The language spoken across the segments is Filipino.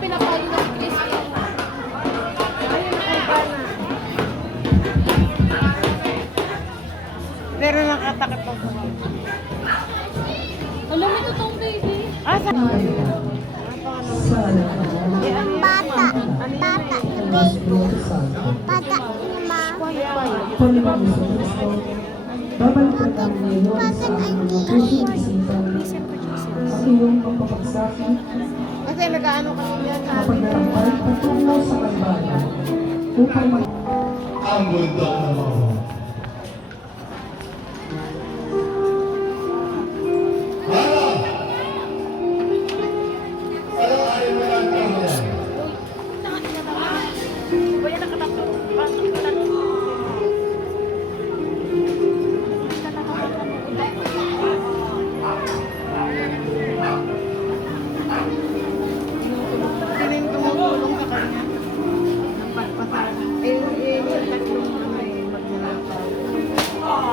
pinapalo na si Christy. Pero nakatakot ako. Alam mo ito tong baby. Sa Bata. Bata na baby. Bata na ma. Babalikan namin ngayon Bakit sa ang Christian diin? Isipan ang iyong pagpapagsakit Kasi nag-ano kami yan sa na paglalakbay patungo sa Kalbaryo upang ang bundok ng mga Hala! Ano ayaw mo lang kami yan? Kuya nakatakot. Sino yung tumutulong sa kanya? Ng pagpasal. Yung tatlong na may magnanakaw.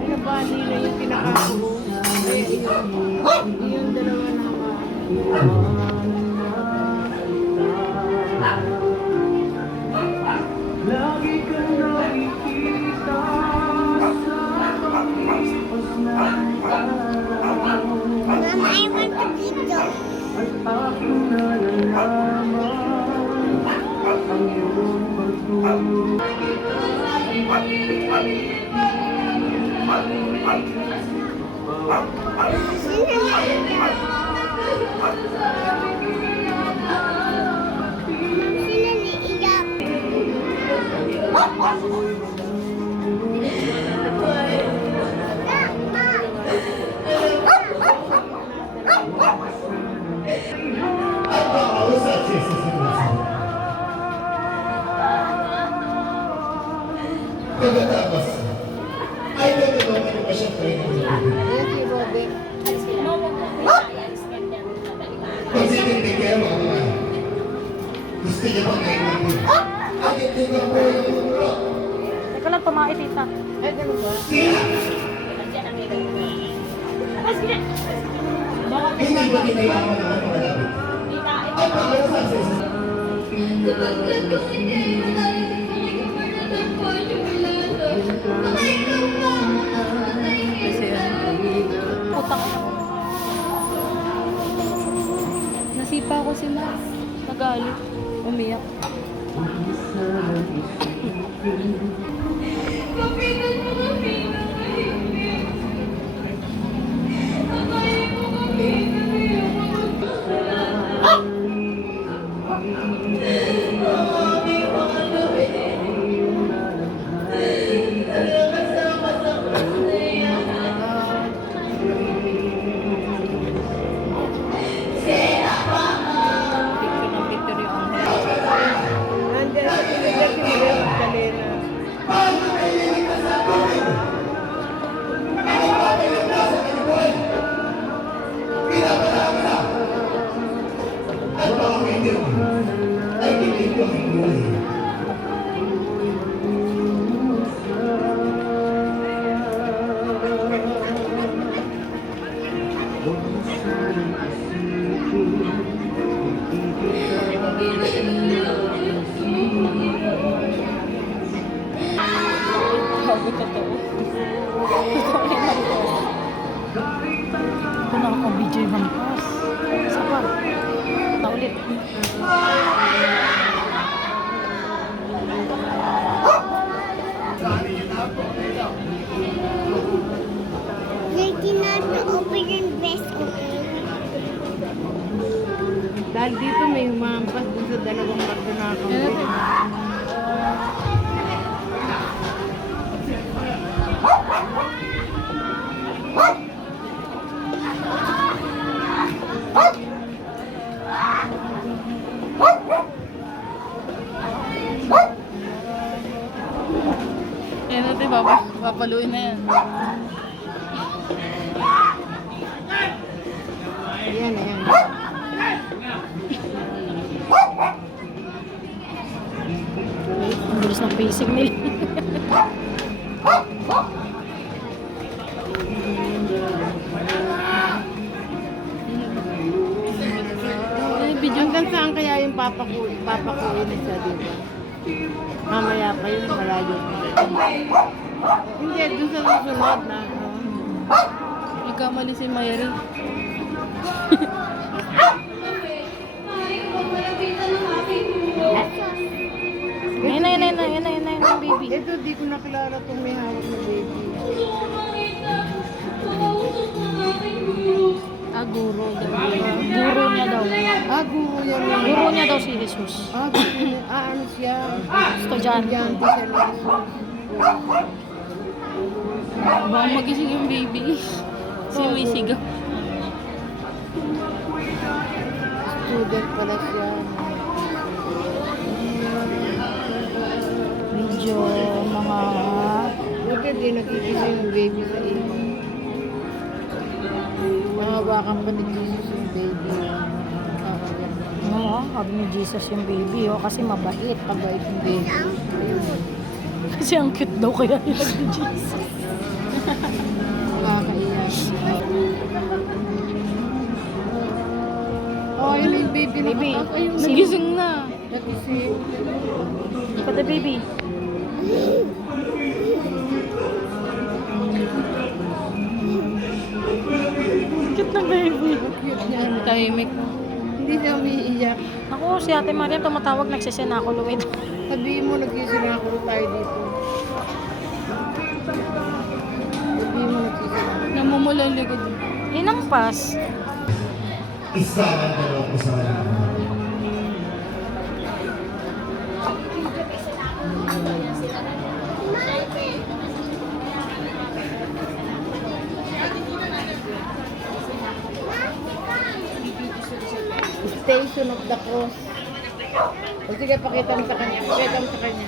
Binabali na yung pinakakulong. Yung dalawa naman. lagi ka nakikita sa pag-ispas ng araw Mom, I want to video. at aking nalalaman ang iyong pagtulog. Sila niiyak. At makausap si Jesus. Pagkatapos, ay natulungan niyo pa siya kayo ng Ayan si Robin. Pagsitindig kayo mga mga. Gusto niyo bang nainig? Ay, hindi ko po yung muro. Teka lang, tumakit tita. Ay, ganun ba? Hindi ba kinailangan ng mga malapit? At makausap si Jesus. Putang. Nasipa ko si Mas. Nagalit. Umiyak. Picture ng picture yung Nandiyan sa Pilipinas si Maria Magdalena. At baka hindi mo, ay hindi ko ang buhay. Bago totoo. Ito nakaka-video yung hampas. Isa pa. Naulit. They cannot open your breast, okay? Dahil dito may humampas dun sa dalawang magnanakaw. Yan natin, papaluin na yan. facing nila. Hanggang saan kaya yung papakuin na siya, di ba? Mamaya pa yun, malayo pa. Hindi, dun sa susunod na. Nagkamali si Mayri. Yan na, baby. Ito, di ko nakilala kung may hawak na baby. Guro daw. Guro niya daw. Guro yan. Guro niya daw si Jesus. Guro niya. Ano siya? Estudyante. Estudyante siya lang. Baka magising yung baby. Kasi may sigaw. Student pala siya. Medyo mga... Buti di nagigising yung baby sa iyo. Mahawakan pa ni Jesus yung baby. Oo, sabi ni Jesus yung baby, oh, kasi mabait. Kabait yung baby. Kasi ang cute daw kaya nila ni Jesus. Nakakaiyak. Oh, yun yung baby na Baby, ayun, nagising na. nagising. Look at the baby. Cute na baby. Cute niya. Tahimik. Hindi siya umiiyak. Ako, si Ate Mariam tumatawag, nagsisinakulo. Sabihin mo, nagsisinakuro tayo dito. Sabihin mo, nagsisinakuro. Namumula ang likod. Hinampas. Isa ang dalawa ko sa Station of the Cross. O sige, pakita mo sa kanya. Pakita mo sa kanya.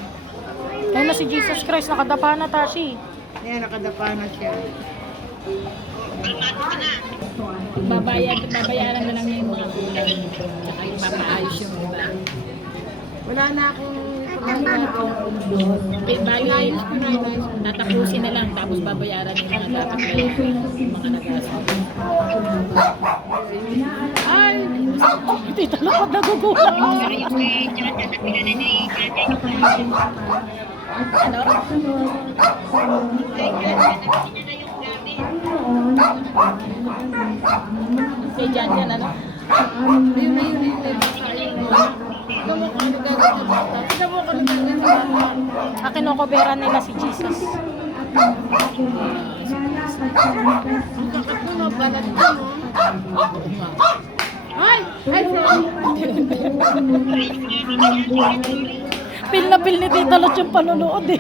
Ayun na si Jesus Christ, nakadapa na, Tashi. Ayan, nakadapa na siya. Babayaran na lang yung mga kulang. Tsaka yung papaayos yung iba. Wala na akong pagkakataon. Bali, tatapusin na lang tapos babayaran yung mga dapat bayaran. Mga nagastos. Ay! Tita, lapad nagugulat. Si Jan yan, ano? Ayun na yun. Tignan mo kung ano gagawin sa bata. Tignan mo kung ano gagawin sa bata. Kinokobera nila si Jesus. Ang kakat mo, mabalat ka mo. Ay! Ay, sorry. Pil na pil ni Tita Lot yung panonood eh.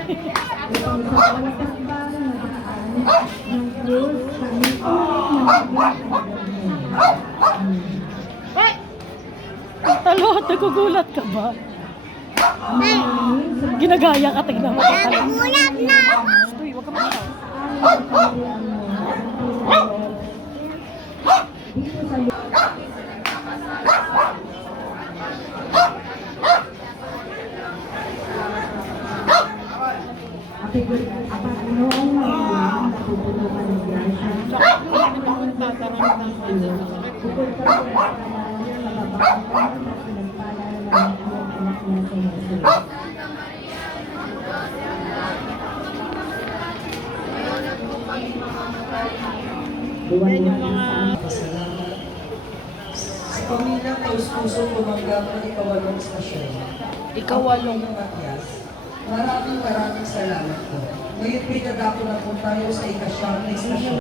Ay! Tita Lot, nagugulat ka ba? Ginagaya ka, tignan mo. Tita Lot. Nagulat na ako. Uy, wag ka masaw. Yan yung mga... Sa pamilyang taus-puso tumanggap ng ikawalong stasyon. Ikawalong. Ang Matias, maraming salamat po. Ngayon pinadako na po tayo sa ikasyam na istasyon.